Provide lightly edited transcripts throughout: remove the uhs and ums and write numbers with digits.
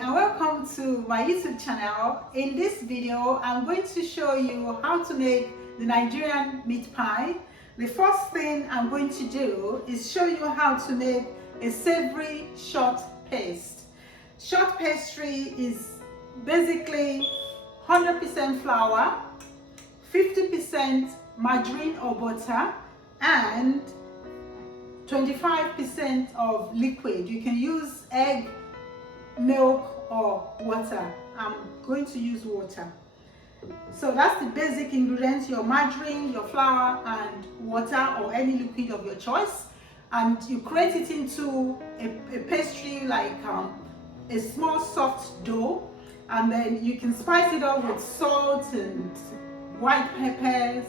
and welcome to my YouTube channel. In this video, I'm going to show you how to make the Nigerian meat pie. The first thing I'm going to do is show you how to make a savory short paste. Short pastry is basically 100% flour, 50% margarine or butter, and 25% of liquid. You can use egg, milk, or water. I'm going to use water. So that's the basic ingredients: your margarine, your flour, and water or any liquid of your choice. And you create it into a pastry, like a small soft dough, and then you can spice it up with salt and white peppers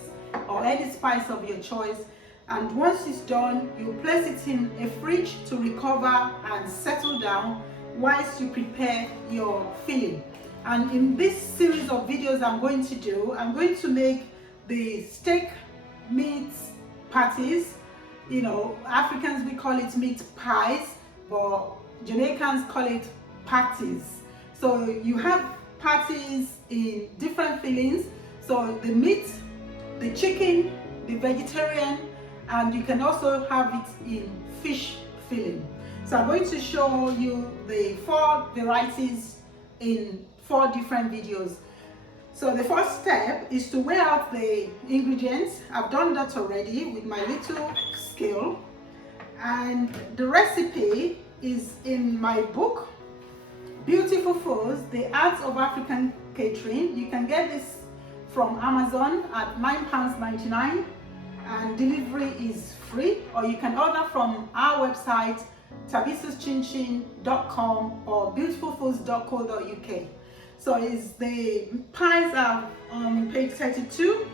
or any spice of your choice. And once it's done, you place it in a fridge to recover and settle down whilst you prepare your filling. And in this series of videos I'm going to make the steak meat patties. You know, Africans, we call it meat pies, but Jamaicans call it patties. So you have patties in different fillings. So the meat, the chicken, the vegetarian, and you can also have it in fish filling. So I'm going to show you the 4 varieties in 4 different videos. So the first step is to weigh out the ingredients. I've done that already with my little scale, and the recipe is in my book, Beautiful Foods, The Art of African Catering. You can get this from Amazon at £9.99, and delivery is free, or you can order from our website tabisuschinching.com or beautifulfoods.co.uk. So is the pies are on page 32.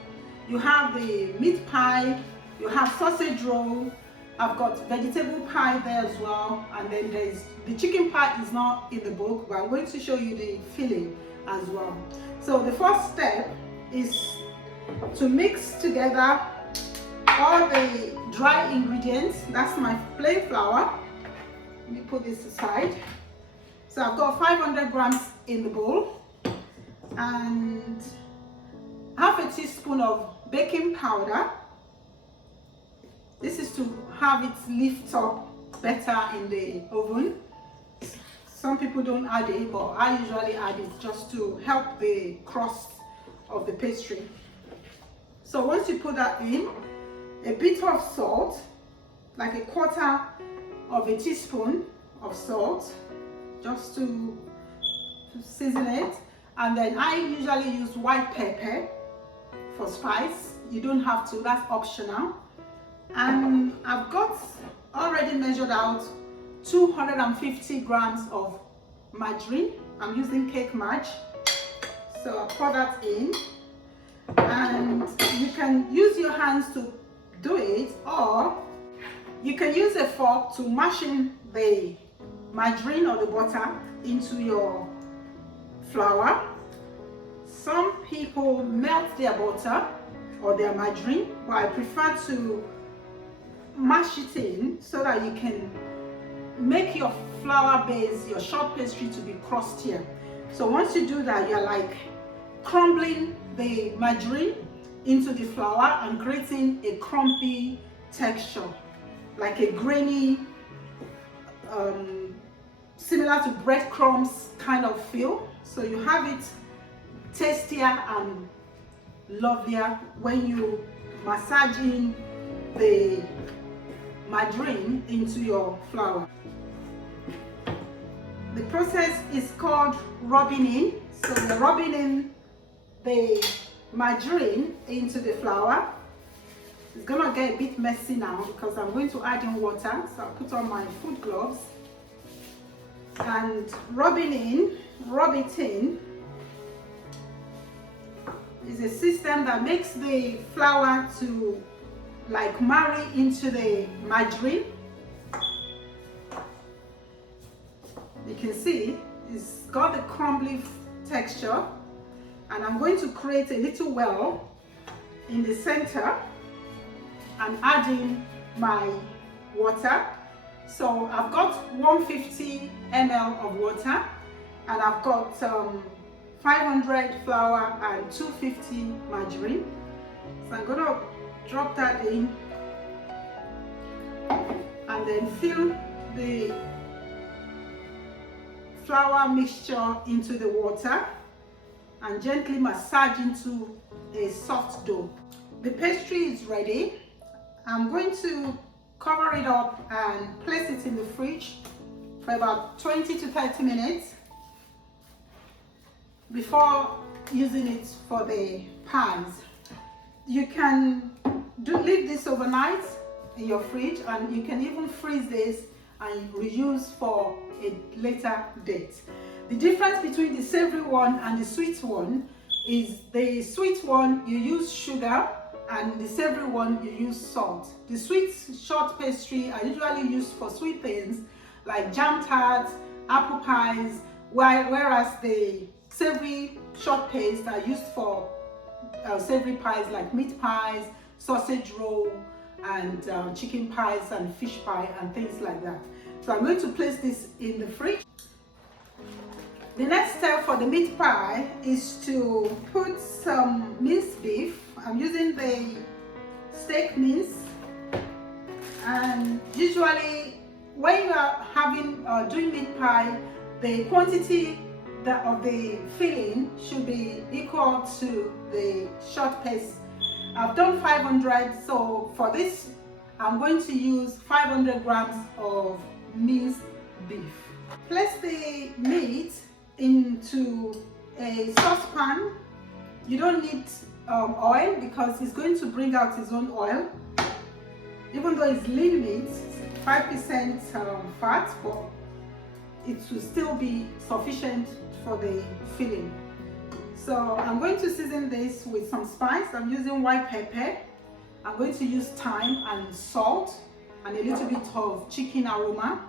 You have the meat pie, you have sausage roll, I've got vegetable pie there as well, and then there's the chicken pie is not in the book, but I'm going to show you the filling as well. So the first step is to mix together all the dry ingredients. That's my plain flour. Let me put this aside. So I've got 500 grams in the bowl, and half a teaspoon of baking powder. This is to have it lift up better in the oven. Some people don't add it, but I usually add it just to help the crust of the pastry. So once you put that in, a bit of salt, like a quarter of a teaspoon of salt, just to season it. And then I usually use white pepper for spice. You don't have to, that's optional. And I've got already measured out 250 grams of margarine. I'm using cake marg. So I'll pour that in, and you can use your hands to do it, or you can use a fork to mash in the margarine or the butter into your flour. Some people melt their butter or their margarine, but I prefer to mash it in so that you can make your flour base, your short pastry, to be crustier. So once you do that, you're like crumbling the margarine into the flour and creating a crumpy texture, like a grainy, similar to breadcrumbs kind of feel. So you have it tastier and lovelier when you massage in the margarine into your flour. The process is called rubbing in. So you're rubbing in the margarine into the flour. It's gonna get a bit messy now because I'm going to add in water. So I'll put on my foot gloves and rub it in is a system that makes the flour to like marry into the margarine. You can see it's got the crumbly texture, and I'm going to create a little well in the center and add in my water. So I've got 150 ml of water, and I've got 500 flour and 250 margarine. So I'm gonna drop that in and then fill the flour mixture into the water and gently massage into a soft dough. The pastry is ready. I'm going to cover it up and place it in the fridge for about 20 to 30 minutes before using it for the pies. You can leave this overnight in your fridge, and you can even freeze this and reuse for a later date. The difference between the savory one and the sweet one is the sweet one you use sugar and the savory one you use salt. The sweet short pastry are usually used for sweet things like jam tarts, apple pies, whereas the savory short paste are used for savory pies like meat pies, sausage roll, and chicken pies and fish pie and things like that. So I'm going to place this in the fridge. The next step for the meat pie is to put some minced beef. I'm using the steak mince, and usually when you are doing meat pie, the quantity of the filling should be equal to the short paste. I've done 500, so for this I'm going to use 500 grams of minced beef. Place the meat into a saucepan. You don't need oil because it's going to bring out its own oil. Even though it's lean meat, 5% fat, but it will still be sufficient for the filling. So I'm going to season this with some spice. I'm using white pepper. I'm going to use thyme and salt and a little bit of chicken aroma.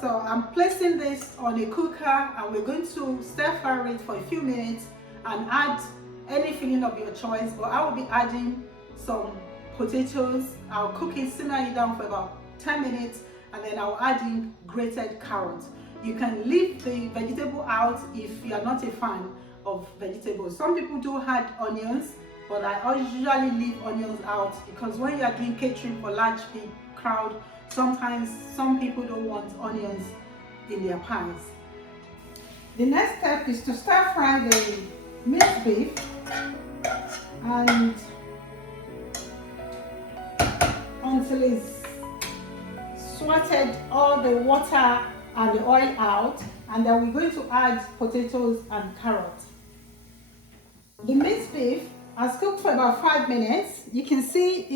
So I'm placing this on a cooker, and we're going to stir fry it for a few minutes and add any filling of your choice, but I will be adding some potatoes. I'll cook it, simmer it down for about 10 minutes, and then I'll add in grated carrots. You can leave the vegetable out if you are not a fan of vegetables. Some people do add onions, but I usually leave onions out because when you are doing catering for large big crowd, sometimes some people don't want onions in their pies. The next step is to stir fry the minced beef and until it's sweated all the water and the oil out, and then we're going to add potatoes and carrots. The minced beef has cooked for about 5 minutes. You can see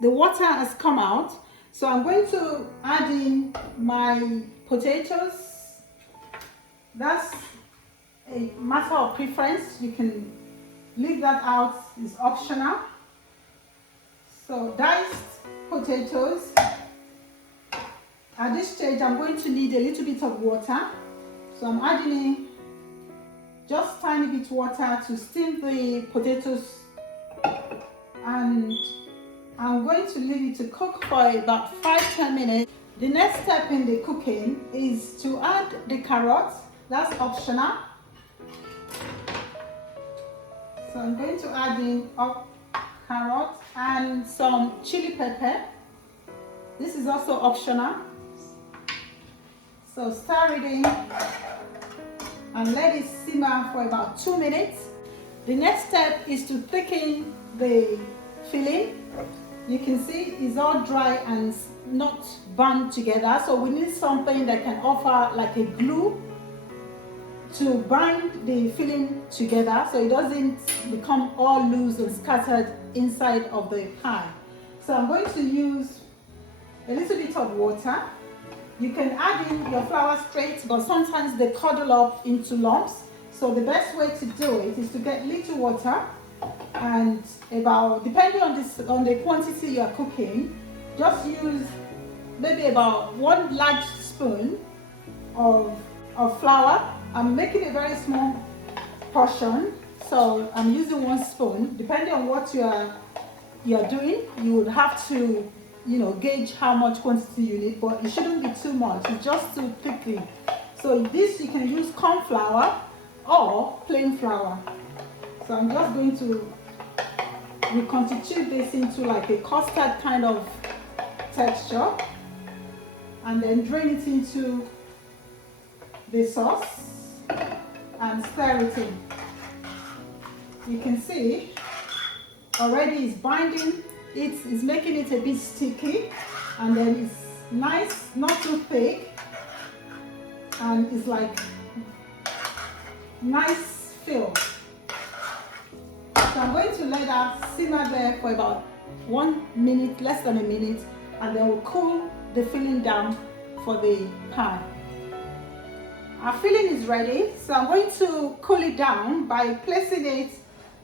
the water has come out. So I'm going to add in my potatoes. That's a matter of preference. You can leave that out, it's optional. So diced potatoes. At this stage I'm going to need a little bit of water. So I'm adding in just tiny bit water to steam the potatoes, and I'm going to leave it to cook for about 5-10 minutes. The next step in the cooking is to add the carrots. That's optional. So I'm going to add in carrots and some chili pepper. This is also optional. So stir it in and let it simmer for about 2 minutes. The next step is to thicken the filling. You can see it's all dry and not bound together, so we need something that can offer like a glue to bind the filling together so it doesn't become all loose and scattered inside of the pie. So I'm going to use a little bit of water. You can add in your flour straight, but sometimes they cuddle up into lumps. So the best way to do it is to get little water, and about, depending on the quantity you are cooking, just use maybe about 1 large spoon of flour. I'm making a very small portion, so I'm using 1 spoon. Depending on what you are doing, you would have to gauge how much quantity you need, but it shouldn't be too much. It's just too thickly. So this, you can use cornflour or plain flour. So I'm just going to reconstitute this into like a custard kind of texture, and then drain it into the sauce and stir it in. You can see already it's binding, it's making it a bit sticky, and then it's nice, not too thick, and it's like nice fill. So I'm going to let that simmer there for about 1 minute, less than a minute, and then we'll cool the filling down for the pie. Our filling is ready, so I'm going to cool it down by placing it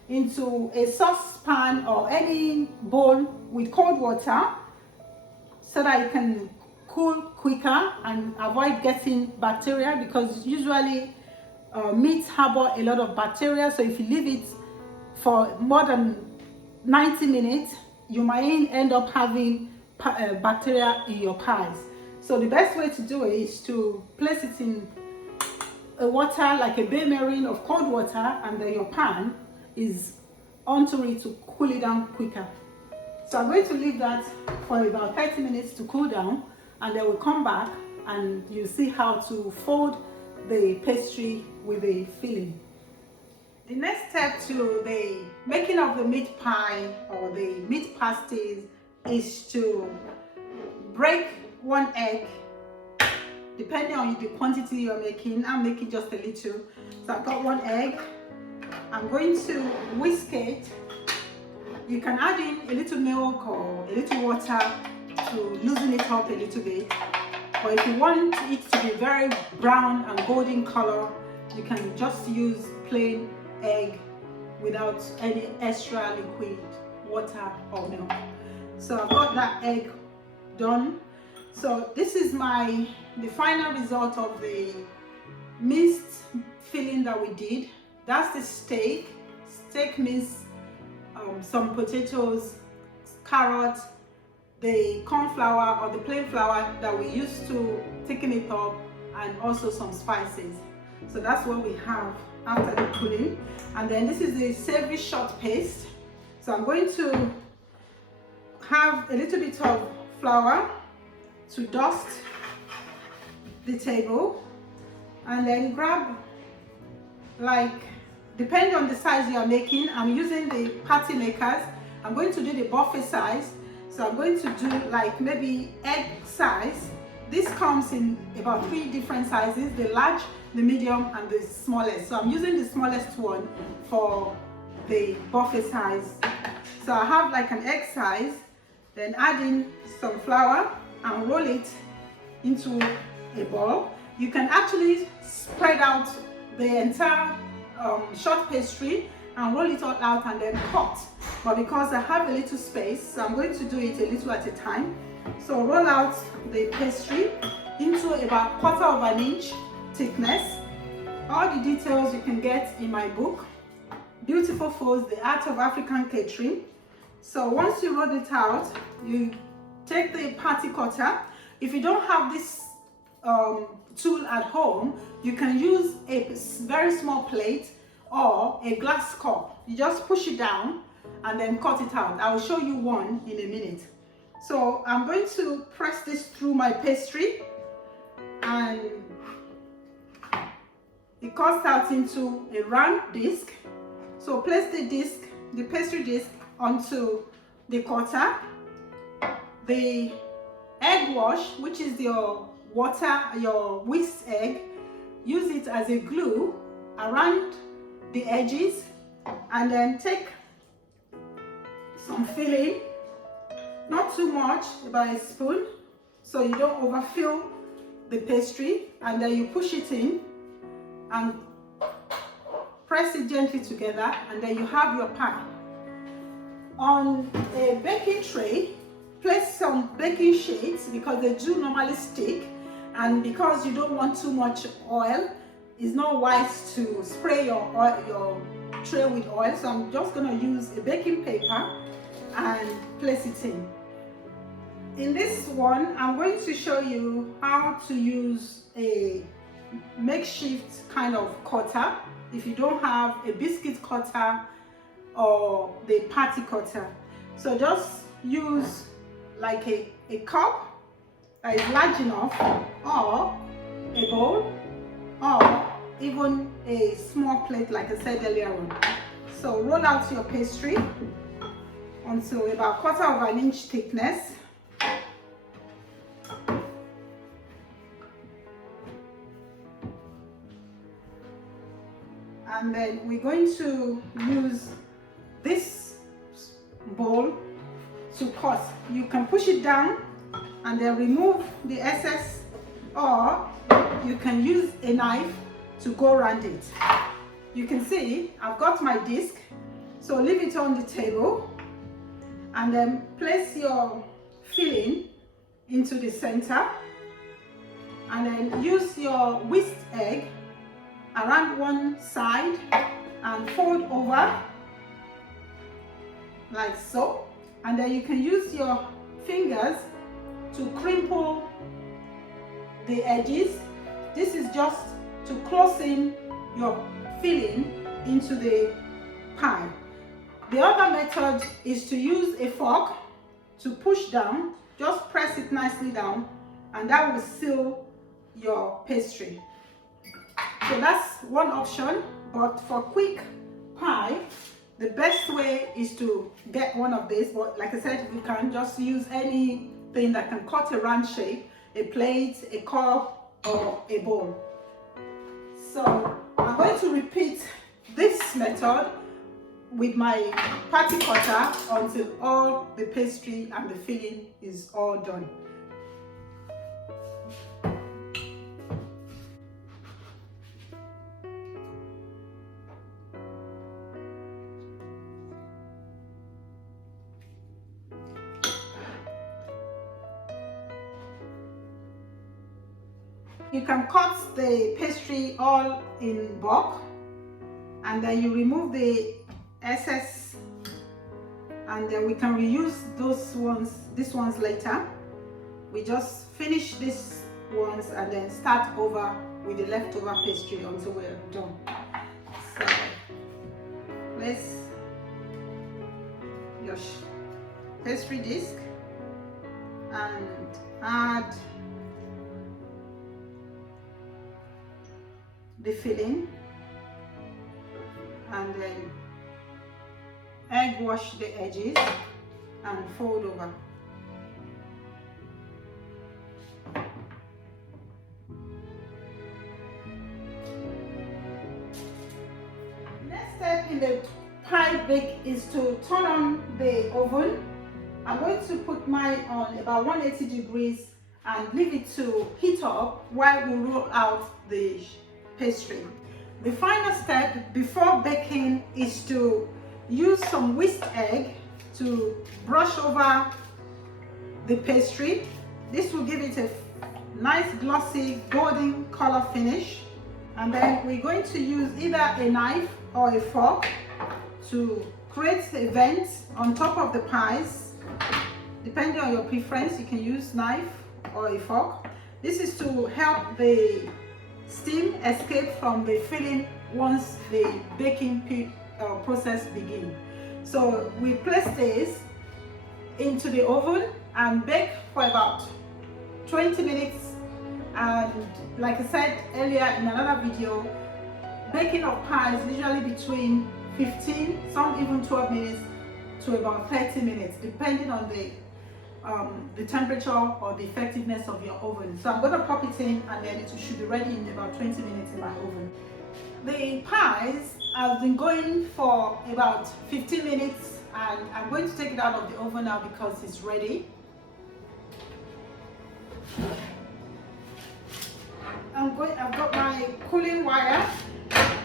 into a saucepan or any bowl with cold water so that it can cool quicker and avoid getting bacteria, because usually meat harbor a lot of bacteria. So if you leave it for more than 90 minutes, you might end up having bacteria in your pies. So the best way to do it is to place it in a water, like a bain-marie of cold water, and then your pan is onto it to cool it down quicker. So I'm going to leave that for about 30 minutes to cool down, and then we'll come back and you'll see how to fold the pastry with the filling. The next step to the making of the meat pie or the meat pasties is to break 1 egg, depending on the quantity you're making. I'm making just a little, so I've got 1 egg. I'm going to whisk it. You can add in a little milk or a little water to loosen it up a little bit, or if you want it to be very brown and golden color, you can just use plain egg without any extra liquid water or milk. So I've got that egg done. So this is the final result of the mixed filling that we did. That's the steak. Steak means some potatoes, carrots, the corn flour or the plain flour that we used to thicken it up, and also some spices. So that's what we have after the cooling. And then this is the savory short paste. So I'm going to have a little bit of flour to dust the table, and then grab, like, depending on the size you are making, I'm using the patty makers. I'm going to do the buffet size. So I'm going to do like maybe egg size. This comes in about 3 different sizes: the large, the medium, and the smallest. So I'm using the smallest one for the buffet size. So I have like an egg size, then add in some flour and roll it into a ball. You can actually spread out the entire short pastry and roll it all out and then cut, but because I have a little space, so I'm going to do it a little at a time. So roll out the pastry into about 1/4 inch thickness. All the details you can get in my book, Beautiful Foods, The Art of African Catering. So once you roll it out, you take the patty cutter. If you don't have this tool at home, you can use a very small plate or a glass cup. You just push it down and then cut it out. I will show you one in a minute. So I'm going to press this through my pastry, and it cuts out into a round disc. So place the pastry disc onto the cutter. The egg wash, which is your water, your whisked egg, use it as a glue around the edges, and then take some filling, not too much, about a spoon, so you don't overfill the pastry, and then you push it in and press it gently together, and then you have your pie. On a baking tray, place some baking sheets because they do normally stick, and because you don't want too much oil, it's not wise to spray your tray with oil. So I'm just going to use a baking paper and place it in. In this one, I'm going to show you how to use a makeshift kind of cutter if you don't have a biscuit cutter or the patty cutter. So just use like a cup that is large enough, or a bowl, or even a small plate like I said earlier on. So roll out your pastry until about 1/4 inch thickness. And then we're going to use this bowl to cut. You can push it down and then remove the excess, or you can use a knife to go around it. You can see I've got my disc, so leave it on the table and then place your filling into the center, and then use your whisked egg around one side and fold over like so, and then you can use your fingers to crimple the edges. This is just to close in your filling into the pie. The other method is to use a fork to push down. Just press it nicely down and that will seal your pastry. So that's one option, but for quick pie, the best way is to get one of these. But like I said, we can just use anything that can cut a round shape, a plate, a cup, or a bowl. So I'm going to repeat this method with my patty cutter until all the pastry and the filling is all done. You can cut the pastry all in bulk, and then you remove the excess, and then we can reuse these ones later. We just finish these ones and then start over with the leftover pastry until we're done. So place your pastry disc and add the filling, and then egg wash the edges and fold over. Next step in the pie bake is to turn on the oven. I'm going to put mine on about 180 degrees and leave it to heat up while we roll out the pastry. The final step before baking is to use some whisked egg to brush over the pastry. This will give it a nice glossy golden color finish. And then we're going to use either a knife or a fork to create a vent on top of the pies. Depending on your preference, you can use knife or a fork. This is to help the steam escape from the filling once the baking process begins. So we place this into the oven and bake for about 20 minutes. And like I said earlier in another video, baking of pies is usually between 15, some even 12 minutes to about 30 minutes, depending on the temperature or the effectiveness of your oven. So I'm going to pop it in and then it should be ready in about 20 minutes in my oven. The pies have been going for about 15 minutes and I'm going to take it out of the oven now because it's ready. I've got my cooling wire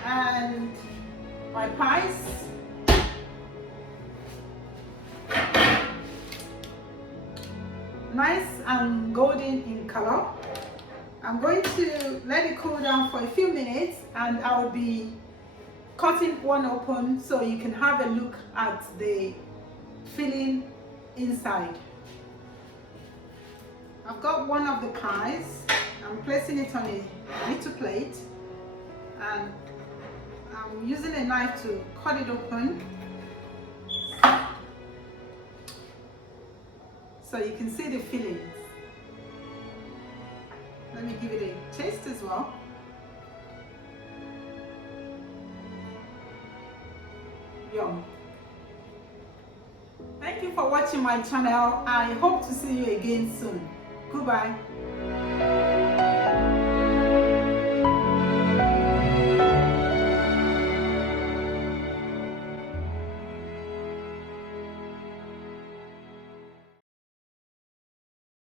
and my pies. Nice and golden in color. I'm going to let it cool down for a few minutes and I'll be cutting one open so you can have a look at the filling inside. I've got one of the pies. I'm placing it on a little plate, and I'm using a knife to cut it open so you can see the fillings. Let me give it a taste as well. Yum. Thank you for watching my channel. I hope to see you again soon. Goodbye.